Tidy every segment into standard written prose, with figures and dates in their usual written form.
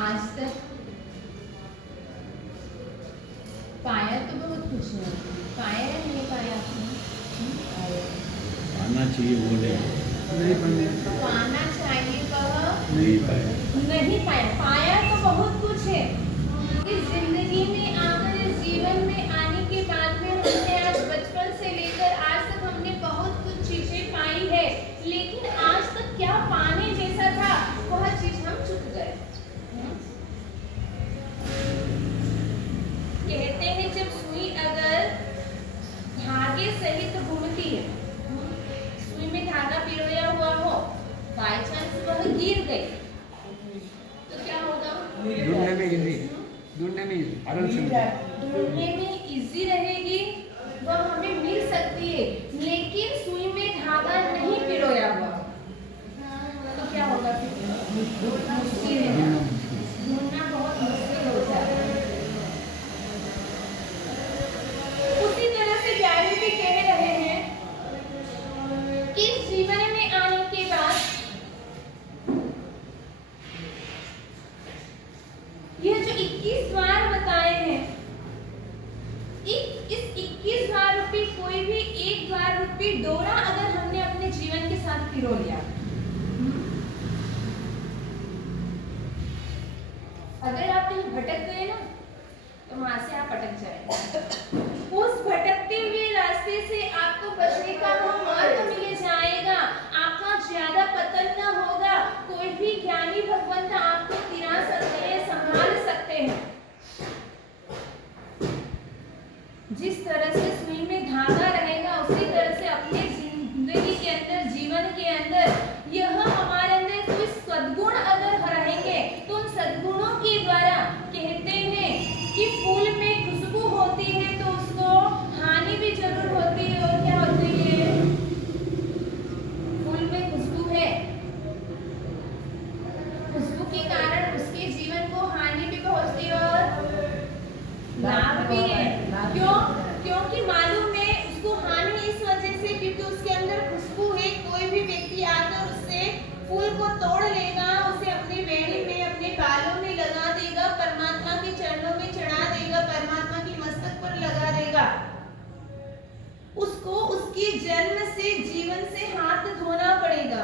आज तक पाया तो बहुत कुछ है, पाया या नहीं पाया आपने? पाना चाहिए बोले नहीं पाने पाना चाहिए वह नहीं पाया। नहीं पाया। पाया तो बहुत कुछ है। इस जिंदगी में आकर, इस जीवन में आने के बाद में हमने आज बचपन से लेकर आज तक हमने बहुत कुछ चीजें पाई है, लेकिन आज तक क्या पाने जैसा था वह चीज हम चुक गए। कहते हैं जब सुई अगर धागे सहित घूमती है, सुई में धागा पिरोया हुआ हो, बाई चांस वह गिर गई तो क्या होगा? ढूंढने में इजी, ढूंढने में इजी, आराम से ढूंढने में इजी रहेगी, वह हमें मिल सकती है, लेकिन सुई में धागा नहीं पिरोया हुआ तो क्या होगा? मुश्किल है, ढूंढना बहुत मुश्किल हो जाता है। उसी तरह से ज्ञानी भी कह रहे हैं कि जीवन में आने के बाद यह जो 21 द्वार बताए हैं, इस 21 द्वार रूपी कोई भी एक द्वार रूपी डोरा अगर हमने अपने जीवन के साथ पिरो लिया, अगर आप कहीं भटक गए ना तो वहां से आप अटक जाएंगे। उस भटकते हुए रास्ते से आपको बचने का वो मार्ग मिल जाएगा, आपका ज्यादा पतन न होगा। कोई भी ज्ञानी भगवंत आपको तिरा सकते हैं, संभाल सकते हैं। जिस तरह से सुई में धागा रहेगा उसी तरह से अपने जिंदगी के अंदर, जीवन के अंदर यह हमारे अंदर कोई सद्गुण अगर रहेंगे तो उन सद्गुणों के द्वारा कहते हैं कि फूल में खुशबू होती है तो उसको हानि भी जरूर होती है। और क्या होती है? फूल में खुशबू है, खुशबू के कारण उसके जीवन को हानि भी पहुंचती है और लाभ भी है। क्यों? क्योंकि मालूम है उसको हानि इस वजह से क्योंकि उसके अंदर खुशबू है। कोई भी व्यक्ति आकर उससे फूल को तोड़ लेगा, उसे अपनी बेड़ी में, अपने बालों में लगा देगा, परमात्मा के चरणों में चढ़ा देगा, परमात्मा के मस्तक पर लगा देगा। उसको उसके जन्म से, जीवन से हाथ धोना पड़ेगा,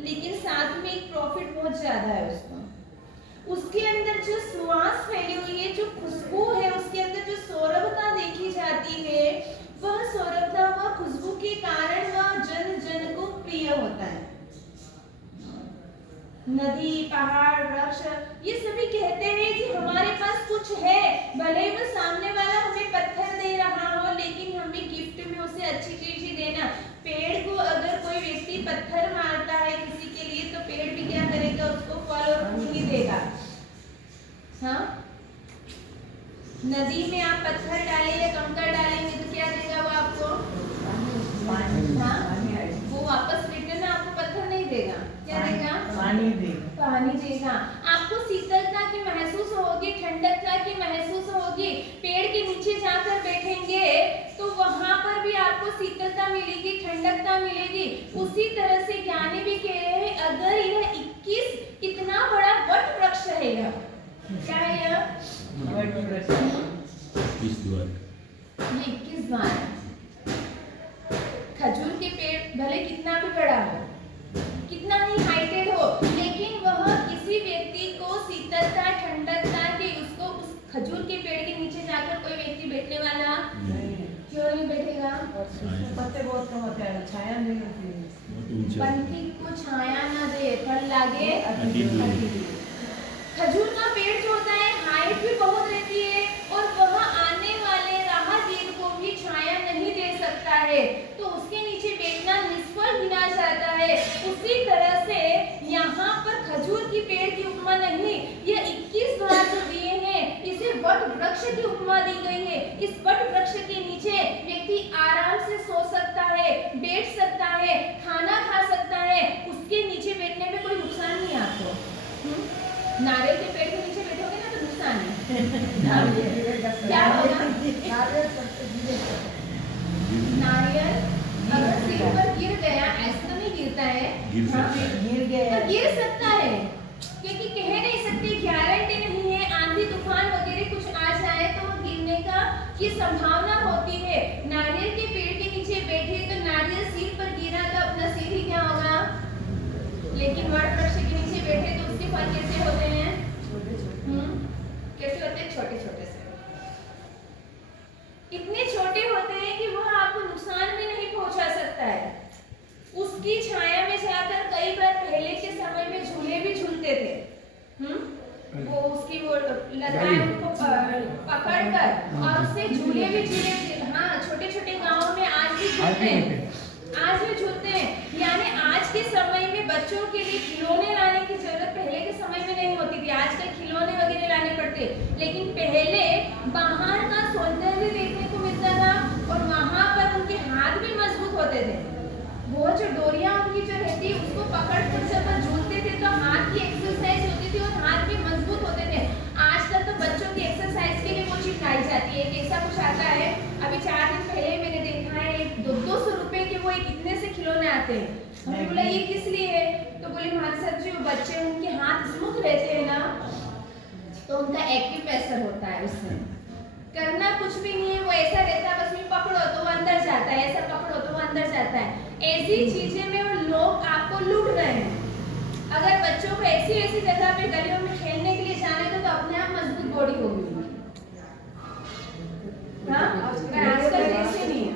लेकिन साथ में एक प्रॉफिट बहुत ज्यादा है उसको। उसके अंदर जो सुवास फैली हुई है, जो खुशबू है, उसके अंदर जो सौरभता देखी जाती है, वह सौरभता, वह खुशबू के कारण वह जन जन को प्रिय होता है। नदी, पहाड़, वृक्ष ये सभी कहते हैं कि हमारे पास कुछ है, भले ही वो सामने वाला हमें पत्थर दे रहा हो, लेकिन हमें गिफ्ट में उसे अच्छी चीज ही देना। पेड़ को अगर कोई व्यक्ति पत्थर मारता है किसी के लिए तो पेड़ भी क्या करेगा? उसको फल और फूल ही देगा। हाँ, नदी में आप पत्थर डालेंगे, कंकड़ डालेंगे तो क्या देगा वो आपको? हाँ, वो वापस रिटर्न आपको पत्थर नहीं देगा, क्या देगा? पानी देगा। पानी देगा। आपको शीतलता की महसूस होगी, ठंडकता की महसूस होगी। पेड़ के नीचे जाकर बैठेंगे तो वहां पर भी आपको शीतलता मिलेगी, ठंडकता मिलेगी। उसी तरह से ज्ञानी भी कह रहे हैं अगर यह 21 इतना बड़ा वट वृक्ष है, यह क्या है? यह 21 द्वार, ये 21 द्वार। खजूर के पेड़ भले कितना भी बड़ा हो, कितना ही हाइटेड हो, लेकिन वह किसी व्यक्ति को शीतलता, ठंडकता की उसको उस खजूर के पेड़ के नीचे जाकर कोई व्यक्ति बैठने वाला क्यों नहीं बैठेगा? पत्ते बहुत कम होते हैं, छाया नहीं होती है। बहुत ऊंचा। पंथी को छाया न दे, फल लागे खजूर का पेड़ जो होता है हाइट भी बहुत रहती है और वह आने वाले राहगीर को भी छाया नहीं दे सकता है, तो उसके नीचे बैठना निष्फल गिना जाता है। उसी तरह से यहाँ पर खजूर की पेड़ की उपमा नहीं, यह 21 द्वार जो दिए हैं इसे वट वृक्ष की उपमा दी गई है। इस वट वृक्ष के नीचे व्यक्ति आराम से सो सकता है, बैठ सकता है, खाना खा सकता है। उसके नीचे बैठने में कोई नुकसान नहीं आपको। नारियल के पेड़ के नीचे बैठोगे ना तो नुकसान है। क्या होगा? नारियल अगर सिर पर गिर गया, ऐसा तो नहीं गिरता है, गिर सकता है। गिर गया, गिर सकता है क्योंकि कह नहीं सकते की संभावना होती है। नारियल के पेड़ के नीचे बैठे तो नारियल सिर पर गिरा तो अपना सिर ही क्या होगा, लेकिन वट वृक्ष के नीचे बैठे तो उसके फल कैसे होते हैं? कैसे होते हैं? छोटे छोटे से, इतने छोटे होते हैं कि वह आपको नुकसान भी नहीं पहुंचा सकता है। उसकी छाया में जाकर कई बार पहले के समय में झूले भी झूलते थे। वो उसकी वो लताएं उनको पकड़कर और उससे झूले भी झूले। हाँ, छोटे छोटे गांवों में आज भी झूलते हैं, आज भी झूलते हैं। यानी आज के समय में बच्चों के लिए खिलौने लाने की जरूरत पहले के समय में नहीं होती थी। आजकल खिलौने वगैरह लाने पड़ते, लेकिन पहले बाहर का सौंदर्य देखने को मिलता था और वहां पर उनके हाथ भी मजबूत होते थे। वो जो डोरियां उनकी जो रहती है उसको पकड़कर जब झूलते थे तो हाथ की एक्सरसाइज होती थी और हाथ भी मजबूत होते थे। आजकल तो बच्चों की एक्सरसाइज के लिए वो चीज लाई जाती है। ऐसा कुछ आता है, अभी 4 दिन पहले मैंने देखा है, 200 रुपए के वो कितने से खिलौने आते हैं। हमने बोला ये किस लिए है, तो बोले हमारे साथ जो बच्चे उनके हाथ स्मूथ रहते हैं ना, तो उनका एक्टिव प्रेशर होता है, उससे करना कुछ भी नहीं है, वो ऐसा रहता है, बस में पकड़ो तो वो अंदर जाता है, ऐसा पकड़ो तो वो अंदर जाता है। ऐसी चीजें में वो लोग आपको लूट रहे हैं। अगर बच्चों को ऐसी ऐसी जगह पे गलियों में खेलने के लिए जाने दो तो अपने आप मजबूत बॉडी होगी। हाँ, आजकल ऐसे नहीं है,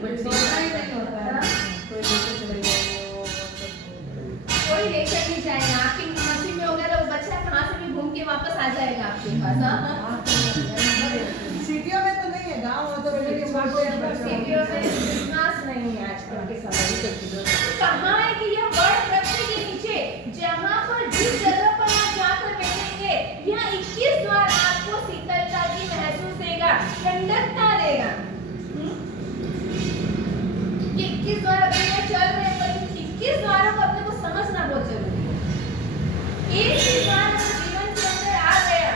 कोई लेकर नहीं जाएगा आपकी मस्ती में होगा तो बच्चा कहाँ से भी घूम के वापस आ जाएगा आपके पास। सिटियों में तो नहीं है, गांव में तो सिटियों में विश्वास नहीं है आजकल के समय में। कहाँ है कि यह वट वृक्ष के नीचे जहाँ पर जिस जगह पर आप जाकर बैठेंगे, यहाँ 21 द्वार आपको शीतलता की महसूस देगा, ठंडकता देगा। 21 द्वार अभी चल रहे हैं, पर 21 द्वारों को अपने को समझना बहुत जरूरी है। एक ही द्वार जीवन के अंदर आ गया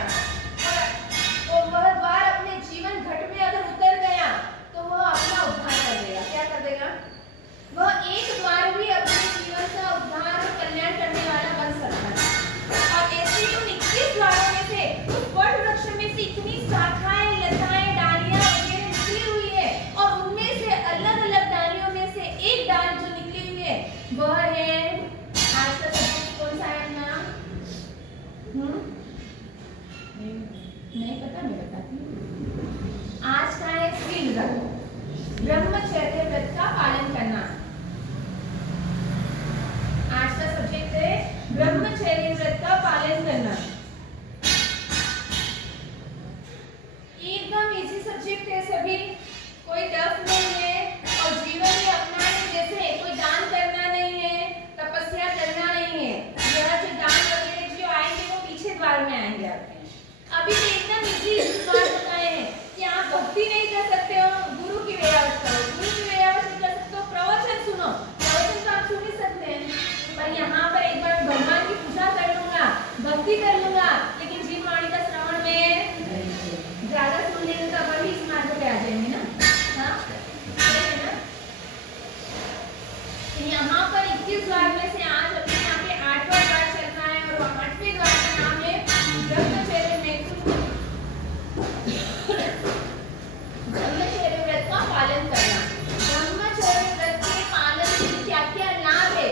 और वह द्वार अपने जीवन घट में अगर उतर गया तो वह अपना उद्धार कर देगा। क्या कर देगा? वह एक द्वार भी अपने जीवन का उद्धार और कल्याण करने वाला बन सकता है। और ऐसे उन 21 द्वारों में से उस वट वृक्ष में से इतनी शाखाएं, लताएं, डालियां वगैरह निकली हुई है और उनमें से अलग अलग डालियों में से एक डाल जो निकली हुई है वह है, आज का सब्जेक्ट कौन सा है अपना? नहीं पता, मैं बताती हूँ। आज का है श्री व्रत, ब्रह्मचर्य व्रत का पालन करना। आज का सब्जेक्ट है ब्रह्मचर्य व्रत का पालन करना। एकदम इजी सब्जेक्ट है, सभी कोई टफ नहीं है और जीवन में अपनाने जैसे कोई दान करना नहीं है, तपस्या करना नहीं है। यह जो दान वगैरह जो आएंगे वो पीछे द्वार में आएंगे आपके। अभी तो एकदम इजी द्वार बताए हैं कि आप भक्ति नहीं कर सकते हो, गुरु की व्यवस्था करो, गुरु की व्यवस्था कर सकते हो, प्रवचन सुनो, प्रवचन तो आप सुन ही सकते हैं, पर यहाँ पर एक बार भगवान की पूजा कर लूंगा, भक्ति कर लूंगा, लेकिन जीव वाणी का श्रवण में ज्यादा सुन लेंगे तो अपन भी इस मार्ग पे आ जाएंगे ना। हाँ, है ना? तो यहाँ पर 21 द्वार में से आज अपने यहाँ पे 8वां द्वार चल रहा है और 8वें द्वार का नाम है ब्रह्मचर्य व्रत का पालन करना। ब्रह्मचर्य व्रत के पालन से क्या क्या लाभ है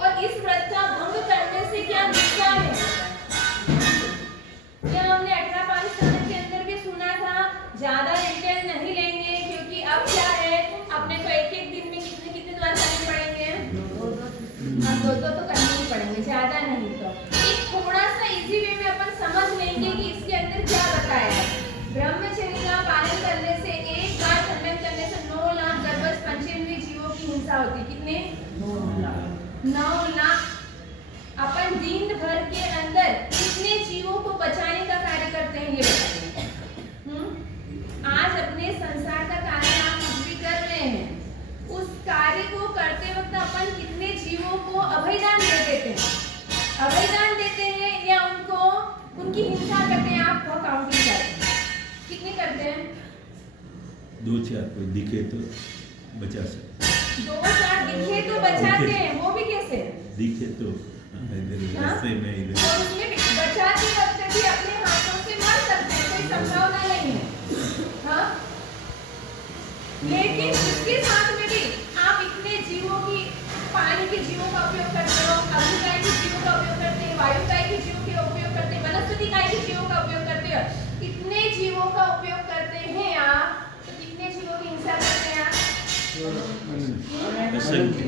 और इस व्रत का भंग करने से क्या नुकसान है? यह हमने 18 पाकिस्तान के अंदर भी सुना था। ज्यादा डिटेल नहीं लेंगे क्योंकि अब क्या है, अपने को एक एक दिन में कितने कितने द्वार करने पड़ेंगे? हाँ, दो तो करने ही पड़ेंगे, ज्यादा नहीं। तो एक थोड़ा सा इजी वे में अपन समझ लेंगे कि इसके अंदर क्या बताया है। ब्रह्मचर्य का पालन करने से, एक बार खंडन करने से 9 लाख गर्भस्थ पंचेंद्रिय जीवों की हिंसा होती। कितने? 9 लाख। अपन दिन भर के अंदर कितने जीवों को बचाने का कार्य करते हैं ये बताइए। आज अपने संसार का कार्य आप कुछ भी कर रहे हैं, उस कार्य को करते वक्त अपन कितने जीवों को अभयदान दे देते हैं? अभयदान देते हैं या उनको उनकी हिंसा करते हैं? आप वो काउंटिंग करें, कितने करते हैं? 2-4 कोई दिखे तो बचा सकते। 2-4 दिखे तो बचाते हैं, वो भी कैसे? दिखे तो इधर रास्ते में इधर। और उसमें बचाते वक्त भी अपने हाथों से मर सकते हैं, कोई संभावना नहीं है। हाँ, लेकिन इसके साथ में भी आप इतने जीवों की, पानी के जीवों का उपयोग करते हो, अग्निकाय के जीवों का उपयोग करते हो, वायुकाय के जीवों का उपयोग करते हो, वनस्पतिकाय के जीवों का उपयोग करते हो। इतने जीवों का उपयोग करते हैं आप, तो कितने जीवों की हिंसा करते हैं आप? असंख्य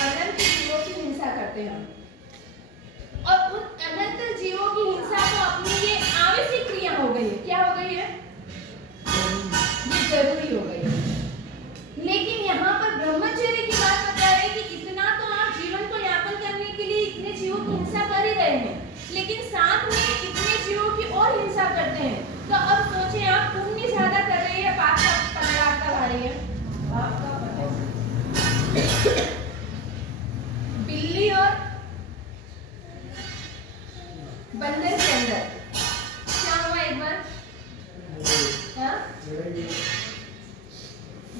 अनंत जीवों की हिंसा करते हैं। और उन अनंत जीवों की हिंसा को अपनी ये आवश्यक क्रिया हो गई है। क्या हो गई है? ये जरूरी हो गई है। लेकिन यहाँ पर ब्रह्मचर्य की बात बता रहे हैं कि इतना तो आप जीवन को यापन करने के लिए इतने जीवों की हिंसा कर ही रहे हैं, लेकिन साथ में इतने जीवों की और हिंसा करते हैं। तो अब सोचें, आप पुण्य ज्यादा कर रहे हैं, पाप का पलड़ा आपका भारी है। पाप का पलड़ा। बिल्ली और बंदर के अंदर क्या हुआ एक बार? हाँ?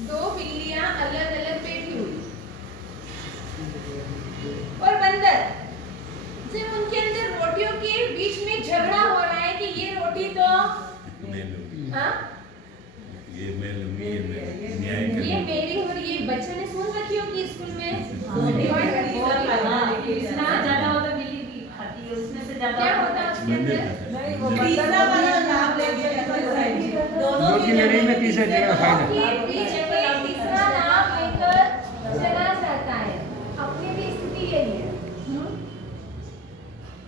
दो बिल्लियां अलग अलग बैठी हुई और बंदर, जब उनके अंदर रोटियों के बीच में झगड़ा हो रहा है कि ये रोटी तो हाँ? ये मैं लूंगी, ये न्याय ये करूंगी। मेरी और ये बच्चे ने सुन रखी होगी स्कूल में। ज्यादा होता बिल्ली की खाती है, उसमें से ज्यादा क्या होता है उसके बंदर अंदर? खाता है। नहीं, वो तीसरा वाला नाम लेके दो की लड़ाई में तीसरा जगह फायदा। के बीच में तीसरा नाम लेकर चला जाता है। अपनी भी स्थिति यही है।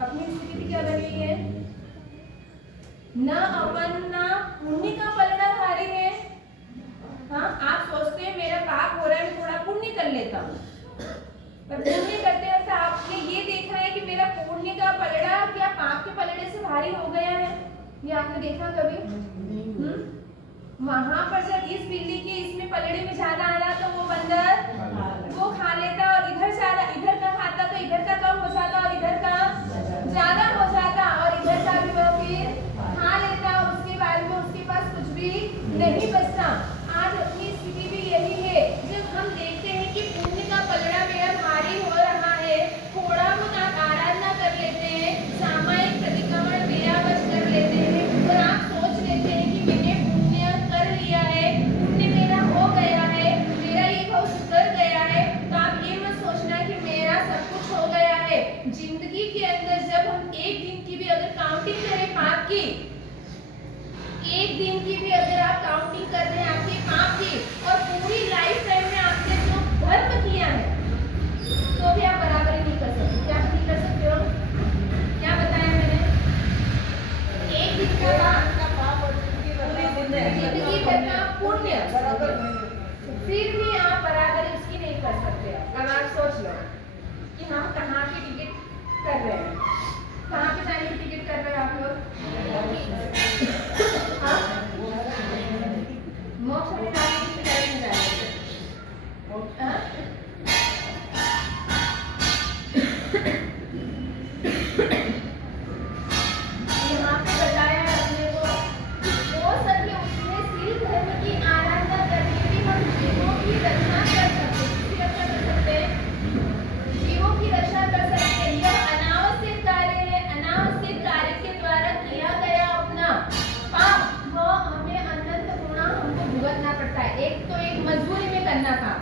अपनी स्थिति क्या बनी है? न अपन न पुण्य का पलड़ा भारी है। हाँ, आप सोचते हैं मेरा पाप हो रहा है, मैं थोड़ा पुण्य कर लेता हूँ, पर पुण्य करते वक्त आपने ये देखा है कि मेरा पुण्य का पलड़ा क्या पाप के पलड़े से भारी हो गया है? ये आपने देखा कभी? वहां पर जब इस बिल्ली के इसमें पलड़े में ज्यादा आ रहा तो वो बंदर वो खा लेता, और इधर ज्यादा, इधर का खाता तो इधर का कम हो जाता और इधर का ज्यादा हो जाता, और इधर का भी वो फिर खा लेता, और उसके बाद में उसके पास कुछ भी नहीं बचता। आज अपनी स्थिति भी यही है। जब हम देखते हैं कि पुण्य का पलड़ा मेरा भारी हो रहा है, थोड़ा बहुत आप आराधना कर लेते हैं, सामायिक प्रतिक्रमण विरावच कर लेते हैं, और आप सोच लेते हैं कि मैंने पुण्य कर लिया है, पुण्य मेरा हो गया है, मेरा ये भाव सुधर गया है, तो आप ये मत सोचना कि मेरा सब कुछ हो गया है। जिंदगी के अंदर जब हम एक दिन की भी अगर काउंटिंग करें पाप की, एक दिन की भी अगर आप काउंटिंग कर रहे हैं आपके पाप की, और पूरी लाइफ टाइम में आपने जो धर्म किया है, तो भी आप बराबरी नहीं कर सकते। क्या नहीं कर सकते हो? क्या बताया मैंने? एक दिन का पाप, जिंदगी भर का पुण्य, फिर भी आप बराबरी उसकी नहीं कर सकते। अब आप सोच लो कि हम कहाँ की टिकट कर रहे हैं, कहाँ पे जाने की टिकट कर रहे हैं आप लोग? हाँ? मोक्ष में जाने की तैयारी में जा रहे हैं। हाँ? यहाँ पे बताया है अपने को, हो सके उतने सिल धर्म की आराधना करके भी हम जीवों की रक्षा कर सकते हैं। किसकी रक्षा कर सकते हैं? जीवों की रक्षा कर सकते हैं। यह अनावश्यक कार्य है, अनावश्यक कार्य के द्वारा किया गया अपना पाप वो हमें अनंत गुना हमको भुगतना पड़ता है। एक तो एक मजबूरी में करना था,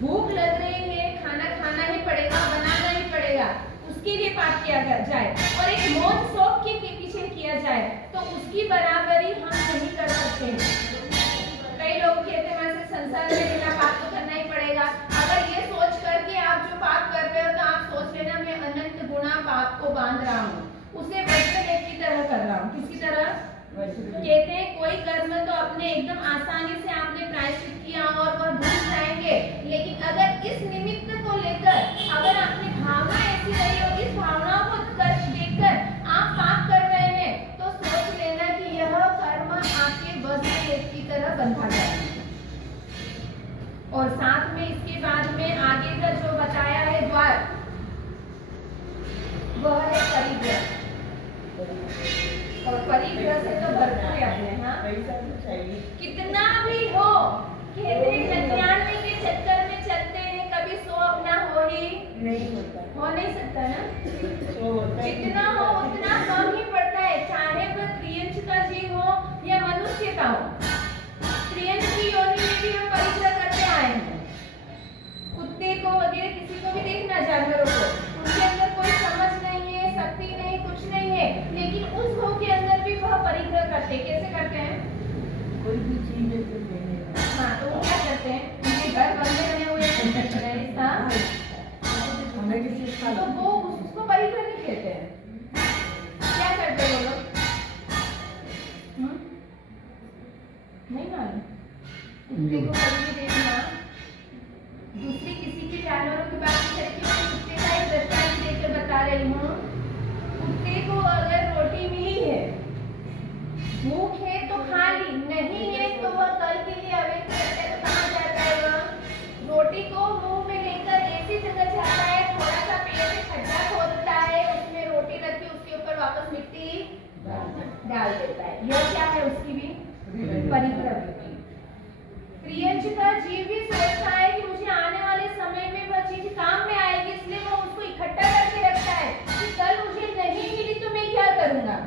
भूख लग रही है, खाना खाना ही पड़ेगा, बनाना ही पड़ेगा, उसके लिए पाप किया जाए, और एक मौज शौक के पीछे किया जाए, तो उसकी बराबरी हम नहीं कर सकते। कई लोग कहते हैं वैसे संसार में रहना पाप तो करना ही पड़ेगा। अगर ये सोच करके आप जो पाप कर रहे हो, तो आप सोच लेना मैं अनंत गुना पाप को बांध रहा हूँ, उसे वज्रलेप की तरह कर रहा हूँ। किसकी तरह? कहते हैं कोई कर्म तो अपने एकदम आसानी से आपने प्रायश्चित किया और वह भूल जाएंगे, लेकिन अगर इस निमित्त को लेकर अगर आपकी भावना ऐसी रही और इस भावना को देखकर आप पाप कर रहे हैं, तो सोच लेना कि यह कर्म आपके वज्रलेप की तरह बंधा जाएगा। और साथ में इसके बाद में आगे का जो बताया है द्वार, वह है परिग्रह, और परिग्रह से तो भरपूर अपने। हाँ, कितना भी हो, कहते हैं 99 के चक्कर में चलते हैं, कभी 100 अपना हो ही हो नहीं सकता ना। जितना हो उतना कम ही पड़ता है, चाहे वह त्रियंच का तो वो उसको परिग्रह नहीं कहते हैं। क्या करते हैं वो लोग? नहीं मालूम। कुत्ते को कभी देखना, दूसरी किसी के जानवरों की बात नहीं करती, मैं कुत्ते का एक दृष्टांत देकर बता रही हूँ। कुत्ते को अगर रोटी मिली है, भूख है तो खा ली, नहीं है तो वह कल के लिए अवेट करता है। तो कहाँ जाता है वह? रोटी को मुंह में लेकर ऐसी जगह जाता है, थोड़ा सा पेड़ में खड्डा खोदता है, उसमें रोटी रख के उसके ऊपर वापस मिट्टी डाल देता है। यह क्या है? उसकी भी परिग्रह वृत्ति। प्रियंश का जीव भी सोचता है कि मुझे आने वाले समय में वह चीज काम में आएगी, इसलिए वो उसको इकट्ठा करके रखता है कि कल मुझे नहीं मिली तो मैं क्या करूंगा।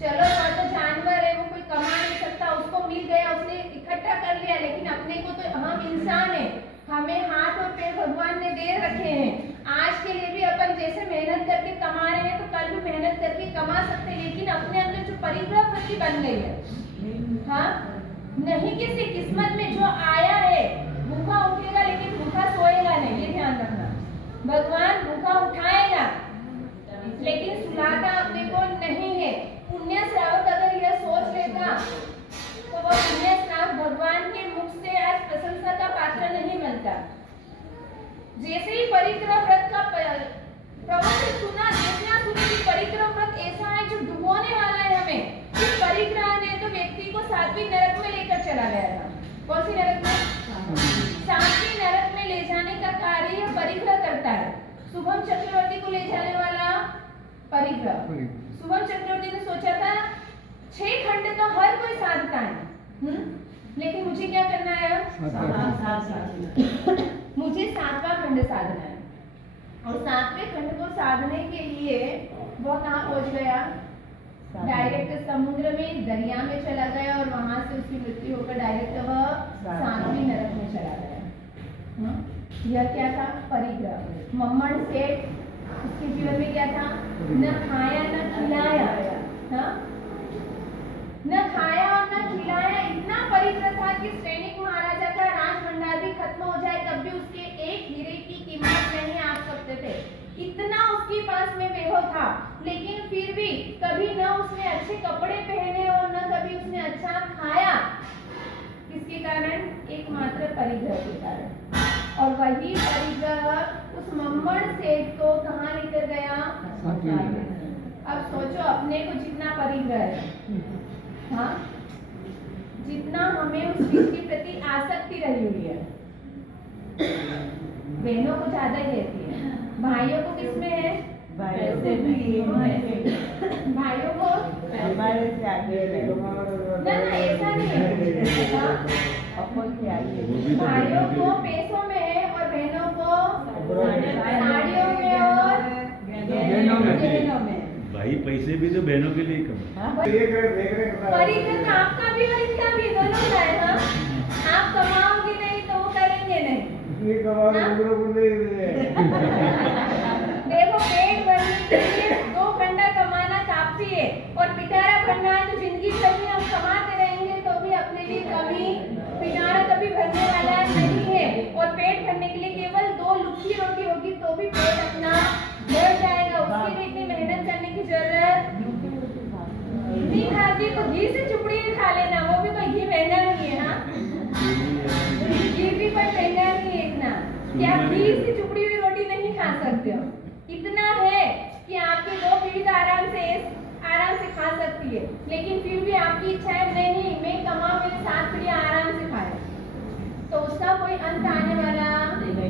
चलो वह तो जानवर है, वो कोई कमा नहीं सकता, उसको मिल गया, उसने इकट्ठा कर लिया, लेकिन अपने को तो हम इंसान है, हमें हाथ और पैर भगवान ने दे रखे हैं। आज के लिए भी अपन जैसे मेहनत करके कमा रहे हैं तो कल भी मेहनत करके कमा सकते हैं, लेकिन अपने अंदर जो परिग्रह वृत्ति बन गई है, हाँ, नहीं किसी किस्मत में जो आया है भूखा उठेगा लेकिन भूखा सोएगा नहीं, ये ध्यान रखना। भगवान भूखा उठाएगा लेकिन सुलाता अपने को नहीं है। पुण्य श्रावक अगर यह सोच लेता तो वह पुण्य श्रावक भगवान के मुख से आज प्रशंसा का पात्र नहीं बनता। जैसे ही परिग्रह व्रत का प्रवचन सुना, देखना सुनी कि परिग्रह व्रत ऐसा है जो डुबोने वाला है हमें, इस परिग्रह ने तो व्यक्ति को सात्विक नरक में लेकर चला गया था। कौन सी नरक में? सात्विक नरक में ले जाने का कार्य यह परिग्रह करता है। शुभम चक्रवर्ती को ले जाने वाला परिग्रह। शुभम चक्रवर्ती ने सोचा था 6 खंड तो हर कोई साधता है, लेकिन मुझे क्या करना है? मुझे 7वां खंड साधना है। और 7वें खंड को साधने के लिए वह कहाँ पहुंच गया? डायरेक्ट समुद्र में, दरिया में चला गया और वहां से उसकी मृत्यु होकर डायरेक्ट वह 7वीं नरक में चला गया। यह क्या था? परिग्रह। मम्मण सेठ, उसके जीवन में क्या था? न खाया न खिलाया, हाँ? न खाया और न खिलाया। इतना परिग्रह था कि सैनिक महाराजा का राज भंडार भी खत्म हो जाए तब भी उसके एक हीरे की कीमत नहीं आ सकते थे, इतना उसके पास में वैभव था। लेकिन फिर भी कभी न उसने अच्छे कपड़े पहने और न कभी उसने अच्छा खाया। किसके कारण? एकमात्र परिग्रह के कारण। और वही परिग्रह उस मम्मण सेठ को कहाँ लेकर गया? अब सोचो, अपने को जितना परिग्रह है, हाँ, जितना हमें उस चीज के प्रति आसक्ति रही हुई है, बहनों को ज्यादा ही रहती है, भाइयों को किसमें है? भाइयों को हमारे से आगे ना ऐसा नहीं है, भाइयों को पैसों में है और बहनों को साड़ियों में और गहनों में। भाई पैसे भी तो बहनों के लिए कम। परिग्रह आपका भी और इनका भी, दोनों का है। हाँ, आप कमाओगे नहीं तो वो करेंगे नहीं। देखो, पेट भरने के लिए 2 घंटा कमाना काफी है और पिटारा भरना है तो जिंदगी भर में हम कमाते रहेंगे तो भी अपने लिए कभी पिटारा कभी भरने वाला नहीं है। और पेट भरने के लिए केवल 2 लुच्ची रोटी होगी तो भी पेट अपना भर जाएगा, उसके लिए इतनी मेहनत करने की जरूरत नहीं। खाती तो घी से चुपड़ी खा लेना, वो भी कोई घी महंगा नहीं है। हाँ, घी भी कोई महंगा नहीं है इतना कि आप घी से चुपड़ी हुई रोटी नहीं खा सकते हो। इतना है कि आपकी 2 पीढ़ी तो आराम से खा सकती है, लेकिन फिर भी आपकी इच्छा है नहीं, मैं कमाऊं, मेरे 7 पीढ़ी आराम से खाए, तो उसका कोई अंत आने वाला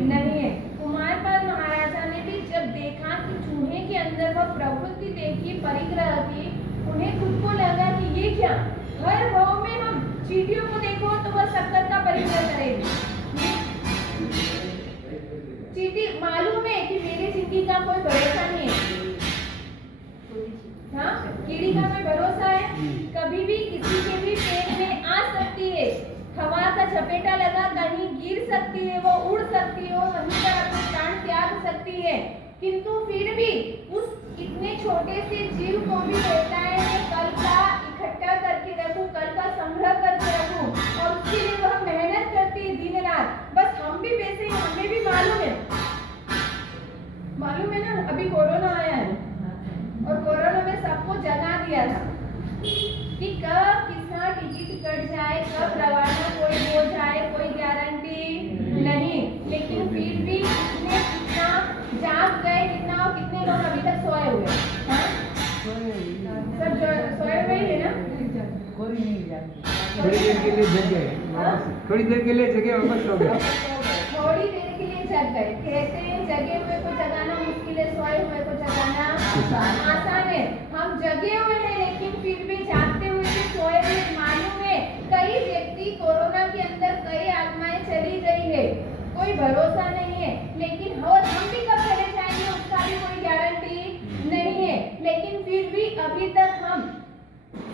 नहीं है। कुमारपाल महाराजा ने भी जब देखा कि चूहे के अंदर वह प्रवृत्ति देखी, परिग्रह थी, उन्हें खुद को लगा कि ये क्या, हर भाव में हम चींटियों को देखो तो वह शक्कर का परिग्रह करेगी। चींटी मालूम है कि मेरी जिंदगी का कोई भरोसा नहीं है, हाँ, कीड़ी का कोई भरोसा है, कभी भी किसी के भी पेट में आ सकती है, हवा का झपेटा लगा कहीं गिर सकती है, वो उड़ सकती है, वो वहीं पर अपने प्राण त्याग सकती है, किंतु फिर भी उस इतने छोटे से जीव को भी रहता है कि कल का इकट्ठा करके रखूं, कल का संग्रह करके रखूं, और उसके लिए वह मेहनत करती है दिन रात। बस हम भी वैसे ही, हमें भी मालूम है अभी कोरोना आया है और कोरोना में सबको जगा दिया था कि कब किसका टिकट कट जाए, कब रवाना कोई हो जाए, कोई गारंटी नहीं। लेकिन फिर भी कितने कितना जाग गए, कितना और कितने लोग अभी तक सोए हुए हैं? हाँ? सब सोए हुए ही है ना? कोई नहीं जाती। थोड़ी देर के लिए जग गए वापस, थोड़ी देर के लिए जगे वापस सो गए। थोड़ी देर के लिए जग गए। कहते हैं जगे हुए को जगाना मुश्किल है, सोए हुए को जगाना आसान है। हम जगे हुए हैं लेकिन फिर भी जागते हुए भी सोए हुए। मालूम है कई व्यक्ति कोरोना के अंदर कई आत्माएं चली गई है, कोई भरोसा नहीं है। लेकिन और हम भी कब चले जाएंगे उसका भी कोई गारंटी नहीं है। लेकिन फिर भी अभी तक हम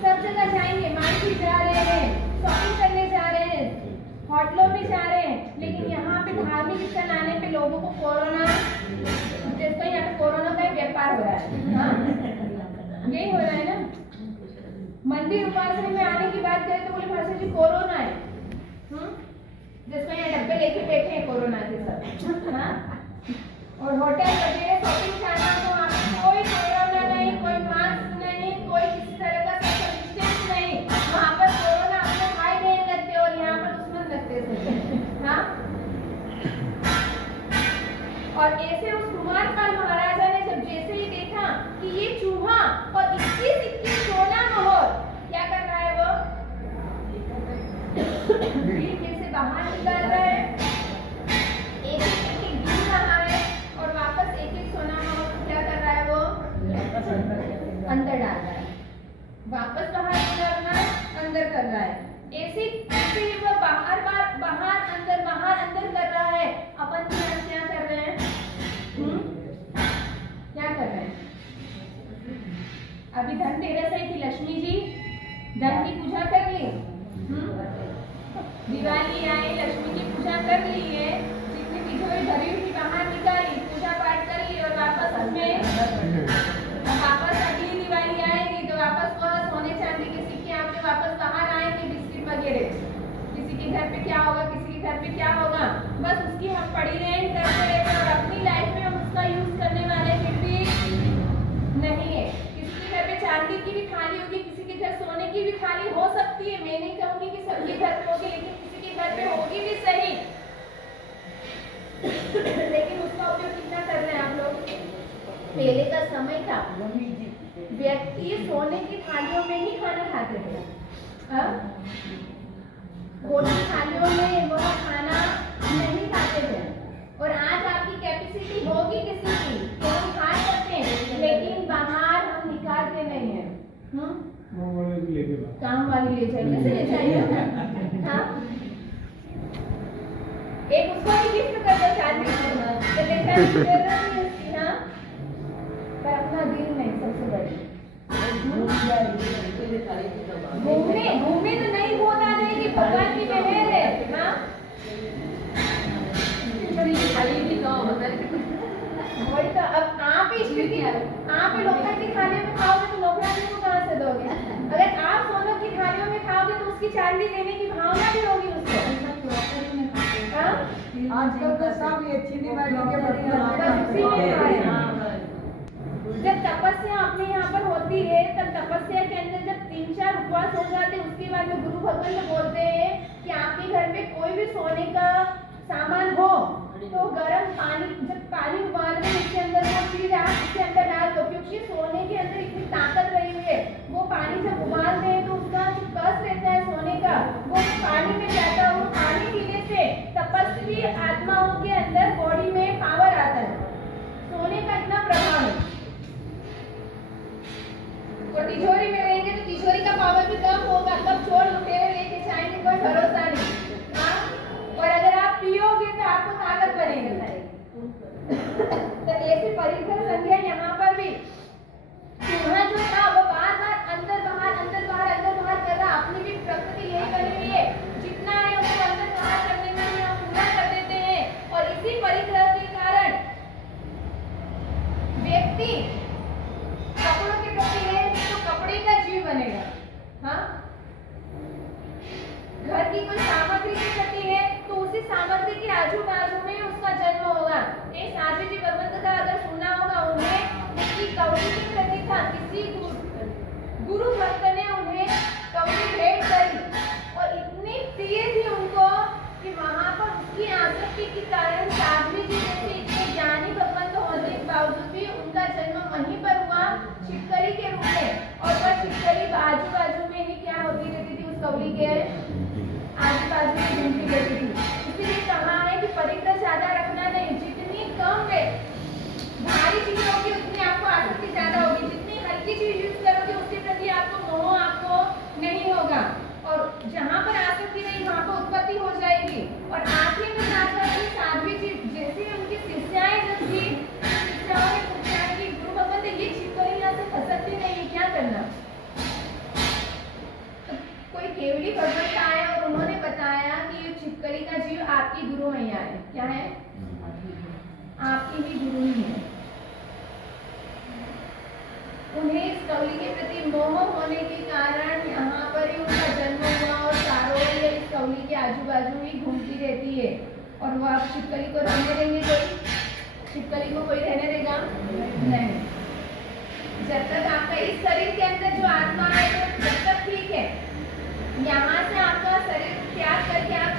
सब जगह जाएंगे, मार्केट जा रहे हैं, शॉपिंग करने जा रहे हैं, होटलों में जा रहे हैं। लेकिन यहाँ पे धार्मिक स्थल आने पे लोगों को कोरोना, जिसका यहाँ पे कोरोना का ही व्यापार हो रहा है। हाँ? यही हो रहा है ना। मंदिर उपासना में आने की बात करें तो बोले भाषा जी कोरोना है, जिसको यहाँ डब्बे लेके बैठे हैं कोरोना के सब। हाँ? और होटल वगैरह शॉपिंग जाना तो वहाँ पे कोई कोरोना नहीं, कोई मास्क नहीं, कोई किसी तरह का सोशल डिस्टेंस नहीं। वहाँ पर कोरोना अपने भाई बहन लगते और यहाँ पर दुश्मन लगते थे। हाँ? और ऐसे उस कुमारपाल महाराजा ने जब जैसे ही देखा कि ये चूहा और 21 सोना मोहर क्या कर रहा है, वो भीड़ में से बाहर निकाल रहा है, एक गिन रहा है और वापस एक सोना मोहर क्या कर रहा है, वो अंदर डाल रहा है, वापस बाहर निकालना अंदर कर रहा है। ऐसे ही वो बाहर अंदर कर रहा है। अपन क्या कर रहे हैं? क्या कर रहे हैं? अभी धनतेरस है कि लक्ष्मी जी धन की पूजा कर ली, दिवाली आई, लक्ष्मी की पूजा कर ली है, जितनी तिजोरी भरी हुई बाहर निकाली, पूजा पाठ कर ली और वापस अगली दिवाली आएगी तो वापस वह सोने चांदी के सिक्के आपके वापस बाहर आएंगे, बिस्किट वगैरह। किसी के घर पे क्या होगा, किसी के घर पे क्या होगा, बस उसकी हम पड़ी रहें, करते रहें और अपनी लाइफ में हम उसका यूज करने वाले फिर भी नहीं है। किसी के घर पे चांदी की भी खाली होगी, किसी के घर सोने की भी खाली हो सकती है। मैं नहीं कहूंगी कि सबके घर पे होगी, लेकिन किसी के घर पे होगी भी सही। लेकिन उसका उपयोग कितना कर रहे हैं आप लोग? पहले का समय था व्यक्ति सोने की थालियों में ही खाना खाते थे, गोटी थालियों में वह खाना नहीं खाते थे। और आज आपकी कैपेसिटी होगी किसी की तो हम खा सकते हैं, लेकिन बाहर हम निकालते नहीं हैं। काम वाली ले जाइए, कैसे ले जाइए? हाँ, एक उसको भी गिफ्ट कर दो शादी तो ले जाइए उसकी। हाँ, पर अपना दिल नहीं सबसे बड़ी। घूमने तो नहीं होना नहीं कि भगवान की मेहर है। हाँ, वही तो। अब आप ही स्थिति, आप ही लोखंड की थालियों में खाओगे तो लोखंड को कहाँ से दोगे? अगर आप सोनों की थालियों में खाओगे तो उसकी चांदी देने की भावना भी होगी उसको। आजकल तो सब ये चीनी वाली के जब तपस्या अपने यहाँ पर होती है तब तपस्या के अंदर जब 3-4 उपवास हो जाते हैं उसके बाद में गुरु भगवान बोलते हैं कि आपके घर में कोई भी सोने का सामान हो तो गर्म पानी, जब पानी उबाल रहे उसके अंदर वो चीज आप उसके अंदर डाल दो, क्योंकि सोने के अंदर इतनी ताकत रही हुई है। वो पानी जब उबालते हैं तो उसका जो कस रहता है सोने का वो पानी में जाता है। वो पानी पीने से तपस्वी आत्माओं के अंदर बॉडी में पावर आता है। सोने का इतना प्रभाव है। और तिजोरी में रहेंगे तो तिजोरी का पावर भी कम होगा, कब चोर लुटेरे लेके जाएंगे कोई भरोसा नहीं। हाँ? और अगर आप पियोगे तो आपको ताकत बनेगी। तो ऐसे परिकर संज्ञा यहाँ पर भी चूहा जो था वो बार-बार अंदर बाहर कर रहा। अपनी भी प्रकृति यही बनी हुई है, जितना है उसको अंदर बाहर करने में हम पूरा कर देते हैं। और इसी परिग्रह के कारण व्यक्ति कपड़ों के प्रति है तो कपड़े का जीव बनेगा। हाँ, घर की कोई सामग्री के प्रति है तो उसी सामग्री के आजू बाजू में उसका जन्म होगा। एक साध्वी जी भगवत कथा अगर सुना होगा, उन्हें कौली के आजू बाजू में घूमती रहती थी। इसीलिए कहा है कि परिग्रह ज्यादा रखना नहीं, जितनी कम है भारी चीज होगी उतनी आपको आसक्ति ज्यादा होगी, जितनी हल्की चीज यूज करोगे उसके प्रति आपको मोह आपको नहीं होगा, और जहाँ पर आसक्ति नहीं वहाँ पर उत्पत्ति हो जाएगी। और आखिर में जाकर ये साध्वी जी जैसे उनकी शिष्याएं जब थी, शिष्याओं ने पूछा कि गुरु भगवत ये छिपकली यहाँ से खसकती नहीं है, क्या करना? तो कोई केवली भगवत आया और उन्होंने बताया कि ये छिपकली का जीव आपकी गुरु मैया है। क्या है? आपकी ही गुरु ही है। उन्हें इस कौली के प्रति मोह होने के कारण यहाँ पर ही उनका जन्म हुआ और सारों ये इस कौली के आजू बाजू ही घूमती रहती है। और वो आप छिपकली को रहने देंगे? कोई छिपकली को कोई रहने देगा? नहीं। जब तक आपका इस शरीर के अंदर जो आत्मा है तो जब तक ठीक है, यहाँ से आपका शरीर त्याग करके आप